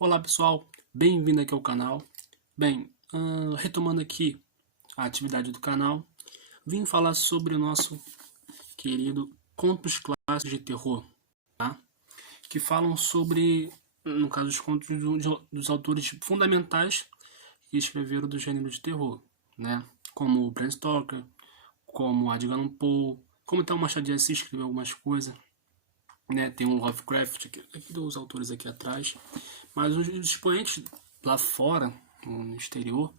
Olá pessoal, bem-vindo aqui ao canal. Bem, retomando aqui a atividade do canal, vim falar sobre o nosso querido Contos Clássicos de Terror, tá? Que falam sobre, no caso, os contos dos autores fundamentais que escreveram do gênero de terror, né? Como o Bram Stoker, como Edgar Allan Poe, como até o Machado de Assis escreveu algumas coisas, né? Tem o Lovecraft, aqui dos autores aqui atrás, mas os expoentes lá fora, no exterior,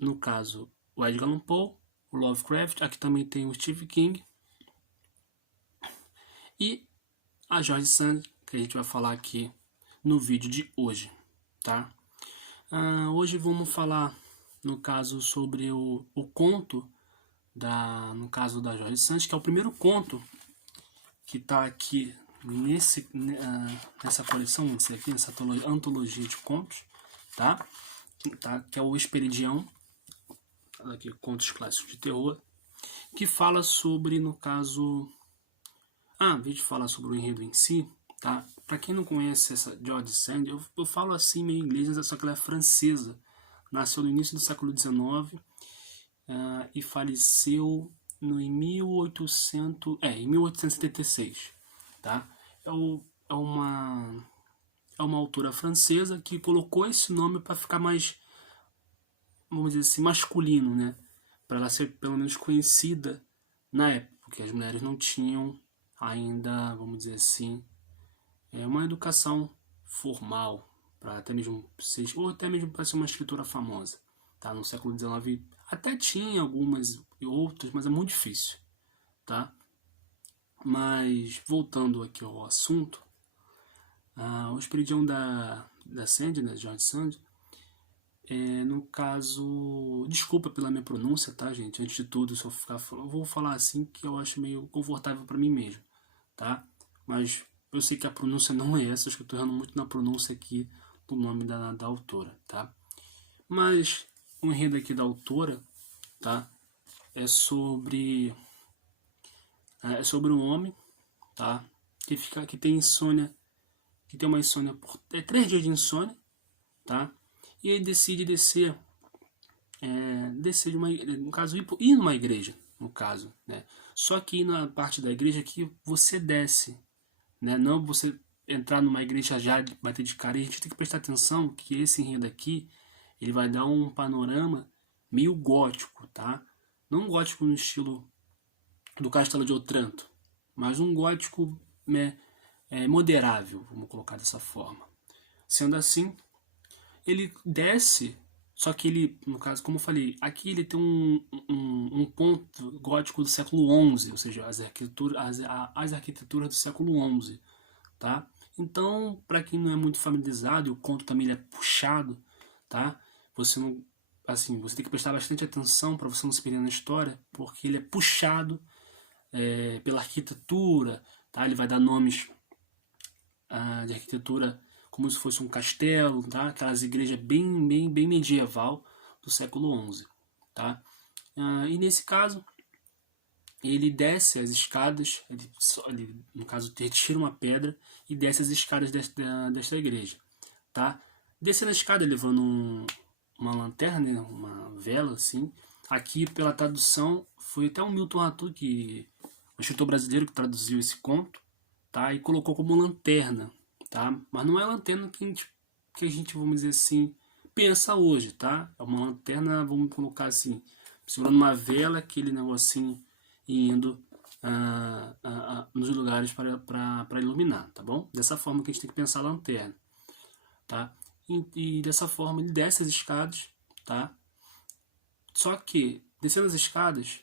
no caso, o Edgar Allan Poe, o Lovecraft, aqui também tem o Stephen King e a George Sand, que a gente vai falar aqui no vídeo de hoje, tá? Hoje vamos falar, no caso, sobre o conto, no caso da George Sand, que é o primeiro conto que está aqui nessa coleção, nessa antologia de contos, tá? Que é o Esperidião, aqui, Contos Clássicos de Terror, que fala sobre, no caso... em vez de falar sobre o enredo em si, tá? Para quem não conhece essa George Sand, eu falo assim meio inglês, só que ela é francesa. Nasceu no início do século XIX e faleceu em 1876, tá? É uma autora francesa que colocou esse nome para ficar mais, vamos dizer assim, masculino, né? Para ela ser pelo menos conhecida na época, porque as mulheres não tinham ainda, vamos dizer assim, uma educação formal para até mesmo ser, ou até mesmo para ser uma escritora famosa, tá? No século XIX até tinha algumas e outras, mas é muito difícil, tá? Mas voltando aqui ao assunto, o Esperidião da Sand, né, George Sand, no caso, desculpa pela minha pronúncia, tá, gente? Antes de tudo, se eu vou falar assim que eu acho meio confortável para mim mesmo, tá? Mas eu sei que a pronúncia não é essa, acho que eu tô errando muito na pronúncia aqui do nome da autora, tá? Mas o enredo aqui da autora, tá? É sobre um homem, tá? Que tem insônia, que tem uma insônia por 3 dias de insônia, tá? E ele decide descer de uma, no caso, ir numa igreja, no caso, né? Só que na parte da igreja que você desce, né? Não você entrar numa igreja já bater de cara. E a gente tem que prestar atenção que esse enredo aqui, ele vai dar um panorama meio gótico, tá? Não gótico no estilo do Castelo de Otranto, mas um gótico, né, moderável, vamos colocar dessa forma. Sendo assim, ele desce, só que ele, no caso, como eu falei, aqui ele tem um ponto gótico do século XI, ou seja, as arquiteturas do século XI, tá? Então, para quem não é muito familiarizado, e o conto também ele é puxado, tá? Você não, assim, você tem que prestar bastante atenção para você não se perder na história, porque ele é puxado pela arquitetura, tá? Ele vai dar nomes de arquitetura como se fosse um castelo, tá? Aquelas igrejas bem medieval do século XI, tá? E nesse caso, ele desce as escadas, no caso, ele tira uma pedra e desce as escadas desta igreja, tá? Descendo a escada, levando uma lanterna, né, uma vela, assim. Aqui, pela tradução, foi até o Milton Ratum, o escritor brasileiro, que traduziu esse conto, tá? E colocou como lanterna, tá? Mas não é a lanterna que a gente, vamos dizer assim, pensa hoje, tá? É uma lanterna, vamos colocar assim, segurando uma vela, aquele negocinho indo nos lugares para iluminar, tá bom? Dessa forma que a gente tem que pensar a lanterna, tá? E dessa forma ele desce as escadas, tá? Só que, descendo as escadas,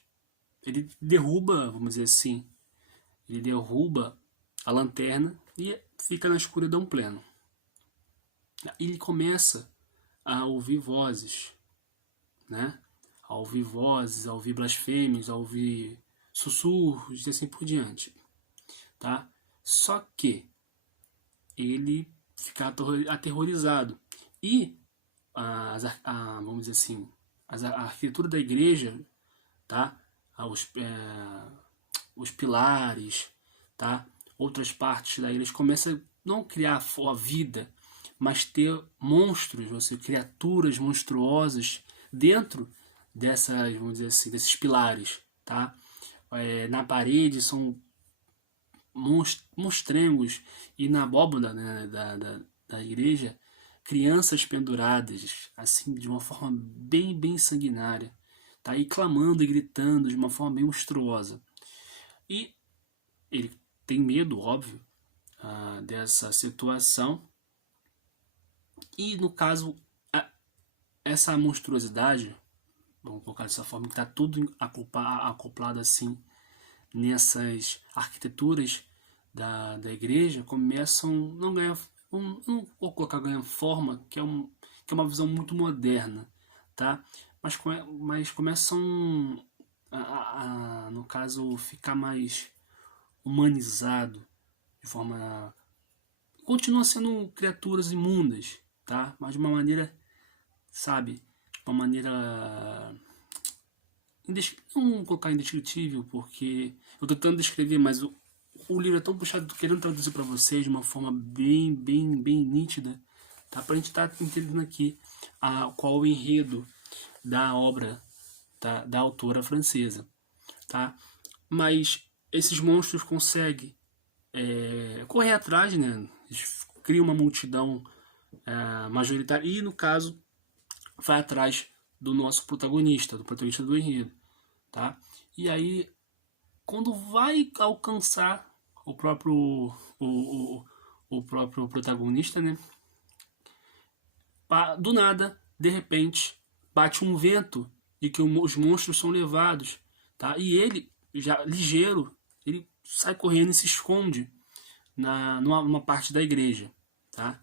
ele derruba, vamos dizer assim, ele derruba a lanterna e fica na escuridão plena. Ele começa a ouvir vozes, né? A ouvir vozes, a ouvir blasfêmias, a ouvir sussurros e assim por diante, tá? Só que ele fica aterrorizado e vamos dizer assim, a arquitetura da igreja, tá? Os pilares, tá? Outras partes da igreja começam a não criar a vida, mas ter monstros, ou seja, criaturas monstruosas dentro dessas, vamos dizer assim, desses pilares, tá? Na parede são monstrengos e na abóbada, né, da igreja, crianças penduradas, assim, de uma forma bem sanguinária, tá? E clamando e gritando de uma forma bem monstruosa. E ele tem medo, óbvio, dessa situação. E no caso, essa monstruosidade, vamos colocar dessa forma, que está tudo acoplado assim nessas arquiteturas da igreja, começam não ganhar, não vou colocar ganhar forma, que é uma visão muito moderna, tá? Mas começam no caso, ficar mais humanizado, de forma, continua sendo criaturas imundas, tá? Mas de uma maneira, sabe, de uma maneira não vou colocar indescritível, porque eu tô tentando descrever, mas o livro é tão puxado, tô querendo traduzir para vocês de uma forma bem nítida, tá? Pra gente estar entendendo aqui qual o enredo da obra da autora francesa, tá? Mas esses monstros conseguem correr atrás, né? Eles criam uma multidão majoritária e, no caso, vai atrás do nosso protagonista, do protagonista do enredo, tá? E aí, quando vai alcançar o próprio o próprio protagonista, né? Do nada, de repente, bate um vento e que os monstros são levados, tá? E ele, já ligeiro, ele sai correndo e se esconde numa parte da igreja, tá?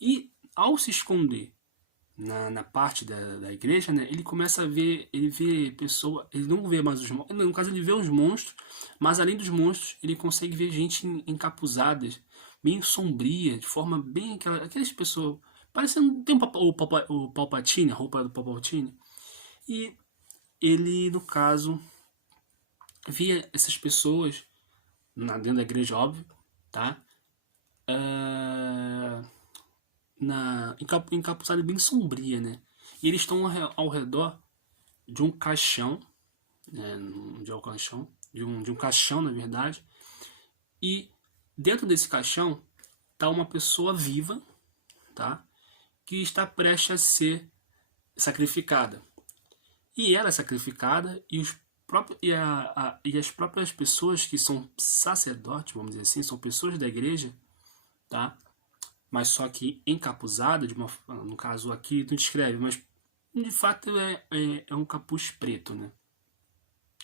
E ao se esconder na parte da igreja, né, ele começa a ver, ele vê pessoa, ele não vê mais os monstros, no caso ele vê os monstros, mas além dos monstros, ele consegue ver gente encapuzada, bem sombria, de forma bem aquelas pessoas, parecendo, tem o Palpatine, a roupa do Palpatine, e ele, no caso, via essas pessoas dentro da igreja, óbvio, tá? Encapuzada bem sombria, né? E eles estão ao redor de um caixão, né? De um caixão, de um caixão, na verdade. E dentro desse caixão tá uma pessoa viva, tá? Que está prestes a ser sacrificada. E ela é sacrificada e e as próprias pessoas que são sacerdotes, vamos dizer assim, são pessoas da igreja, tá? Mas só que encapuzada, no caso aqui não descreve, mas de fato é um capuz preto, né?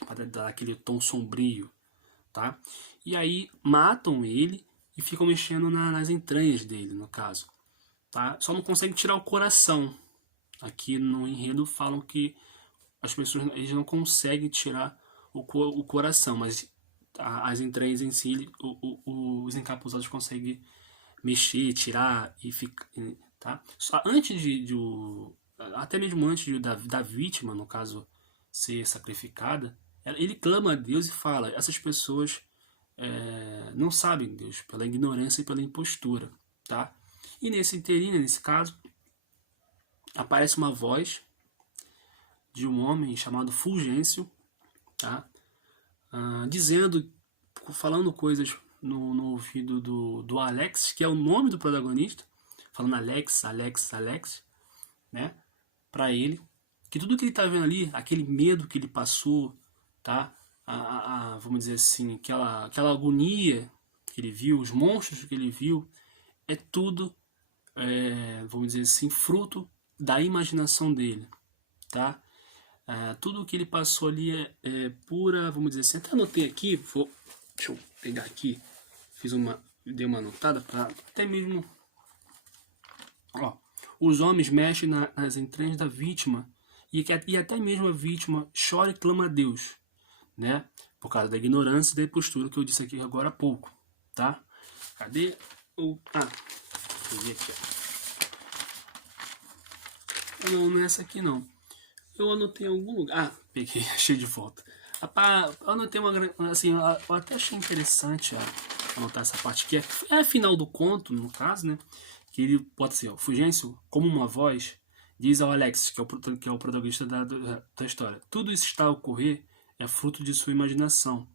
Para dar aquele tom sombrio, tá? E aí matam ele e ficam mexendo nas entranhas dele, no caso, tá? Só não conseguem tirar o coração. Aqui no enredo falam que as pessoas eles não conseguem tirar o coração, mas as entranhas em si, os encapuzados conseguem mexer, tirar e ficar, tá? Só antes até mesmo antes da vítima, no caso, ser sacrificada, ele clama a Deus e fala: essas pessoas não sabem Deus pela ignorância e pela impostura, tá? E nesse inteirinho, nesse caso, aparece uma voz de um homem chamado Fulgêncio, tá? Falando coisas no ouvido do Alex, que é o nome do protagonista, falando Alex, né? Pra ele, que tudo que ele tá vendo ali, aquele medo que ele passou, tá? Vamos dizer assim, aquela agonia que ele viu, os monstros que ele viu, é tudo, vamos dizer assim, fruto da imaginação dele, tá? Tudo que ele passou ali é pura, vamos dizer assim, até anotei aqui, deixa eu pegar aqui, dei uma anotada para até mesmo, ó, os homens mexem nas entranhas da vítima e até mesmo a vítima chora e clama a Deus, né? Por causa da ignorância e da postura que eu disse aqui agora há pouco, tá? Cadê o... peguei aqui, ó. Não é essa aqui não. Eu anotei em algum lugar. Peguei, achei de volta. Eu anotei assim, eu até achei interessante anotar essa parte aqui, é a final do conto, no caso, né? Que ele pode ser, ó, Fulgêncio, como uma voz, diz ao Alex, que é o protagonista da história. Tudo isso está a ocorrer é fruto de sua imaginação.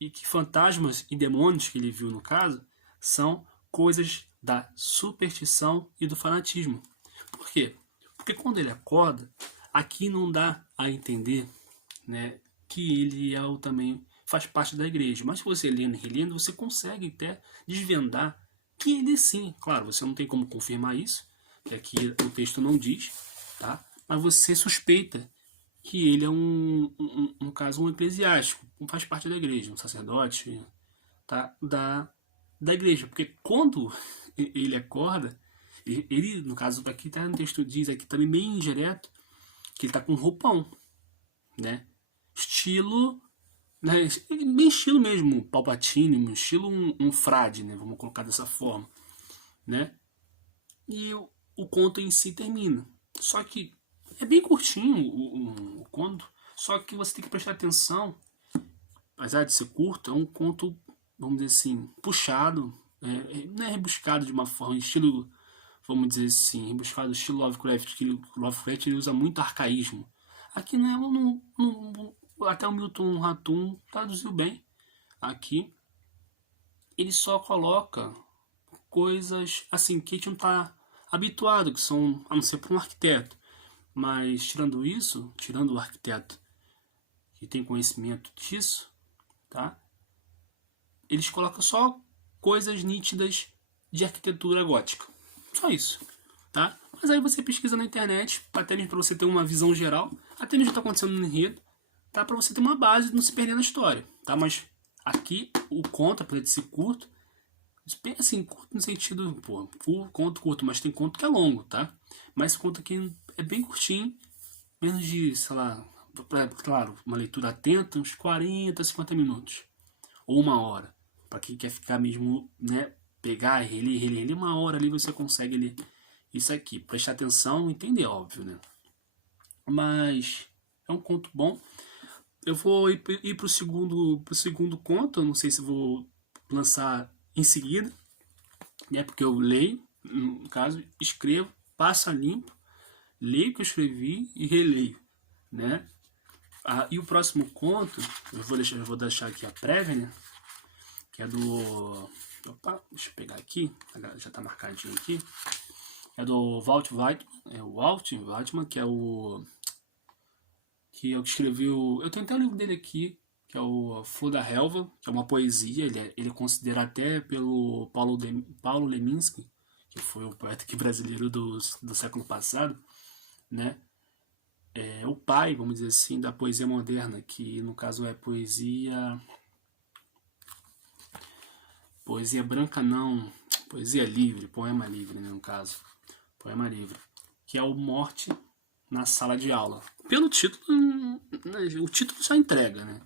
E que fantasmas e demônios que ele viu, no caso, são coisas da superstição e do fanatismo. Por quê? Porque quando ele acorda, aqui não dá a entender, né, que ele também faz parte da igreja. Mas se você lendo e relendo, você consegue até desvendar que ele sim, claro, você não tem como confirmar isso, que aqui o texto não diz, tá? Mas você suspeita que ele é no caso, um eclesiástico, faz parte da igreja, um sacerdote, tá? Da igreja. Porque quando ele acorda, ele, no caso aqui, tá no texto diz aqui também bem indireto, que ele tá com um roupão, né? Estilo, né? Bem estilo mesmo, Palpatine, estilo um frade, né? Vamos colocar dessa forma, né? E o conto em si termina. Só que é bem curtinho o conto, só que você tem que prestar atenção, apesar de ser curto, é um conto, vamos dizer assim, puxado, não é rebuscado de uma forma, estilo, vamos dizer assim, rebuscado estilo Lovecraft, que Lovecraft ele usa muito arcaísmo. Aqui até o Milton Ratum traduziu bem. Aqui ele só coloca coisas assim que a gente não está habituado, que são, a não ser para um arquiteto. Mas tirando isso, tirando o arquiteto que tem conhecimento disso, tá? Eles colocam só coisas nítidas de arquitetura gótica. Só isso, tá? Mas aí você pesquisa na internet, até mesmo para você ter uma visão geral, até mesmo o que está acontecendo no enredo, tá? Para você ter uma base e não se perder na história, tá? Mas aqui o conto, apesar de ser curto, bem assim, curto no sentido, pô, conto curto, mas tem conto que é longo, tá? Mas esse conto aqui é bem curtinho, menos de, sei lá, claro, uma leitura atenta, uns 40, 50 minutos. Ou uma hora. Para quem quer ficar mesmo, né, pegar, reler, uma hora ali você consegue ler isso aqui. Prestar atenção e entender, óbvio, né? Mas é um conto bom. Eu vou ir pro segundo conto, eu não sei se vou lançar em seguida, né? Porque eu leio, no caso, escrevo, passa limpo, leio o que eu escrevi e releio, né? E o próximo conto, eu vou deixar aqui a prévia, né? Que é do... Opa, deixa eu pegar aqui, já tá marcadinho aqui. É do Walt Whitman, que é o... que eu escrevi o... Eu tenho até o livro dele aqui, que é o Flor da Relva, que é uma poesia, ele é considerado até pelo Paulo Leminski, que foi o poeta aqui brasileiro do século passado, né? É o pai, vamos dizer assim, da poesia moderna, que no caso é poesia branca não, poesia livre, poema livre, né, no caso, poema livre, que é o Morte na Sala de Aula. Pelo título, o título já entrega, né?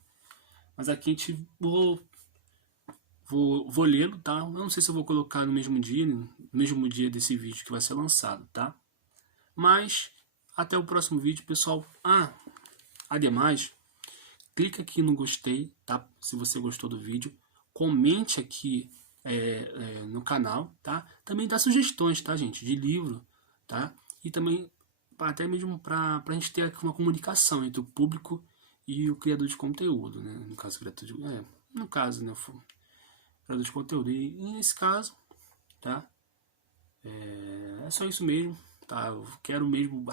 Mas aqui a gente vou lê-lo, tá? Eu não sei se eu vou colocar no mesmo dia desse vídeo que vai ser lançado, tá? Mas até o próximo vídeo, pessoal. Ademais, clica aqui no gostei, tá? Se você gostou do vídeo, comente aqui no canal, tá? Também dá sugestões, tá, gente? De livro, tá? E também até mesmo para a gente ter uma comunicação entre o público e o criador de conteúdo, né? No caso, criador de conteúdo. E nesse caso, tá? É só isso mesmo, tá? Eu quero mesmo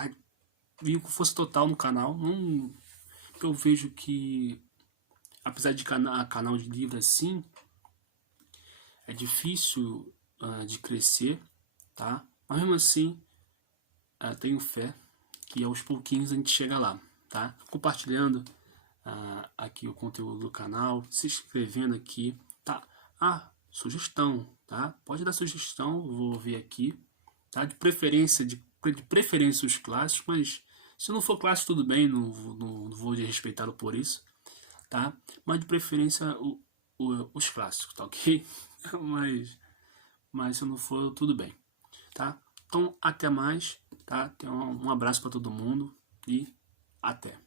vir com força total no canal. Não, eu vejo que, apesar de canal de livro assim, é difícil de crescer, tá? Mas mesmo assim, tenho fé que aos pouquinhos a gente chega lá, tá? Compartilhando aqui o conteúdo do canal, se inscrevendo aqui, tá? Sugestão, tá? Pode dar sugestão, vou ver aqui, tá? De preferência os clássicos, mas se não for clássico tudo bem, não vou respeitá-lo por isso, tá? Mas de preferência os clássicos, tá ok? mas se não for, tudo bem, tá? Então, até mais, tá? Um abraço para todo mundo e até.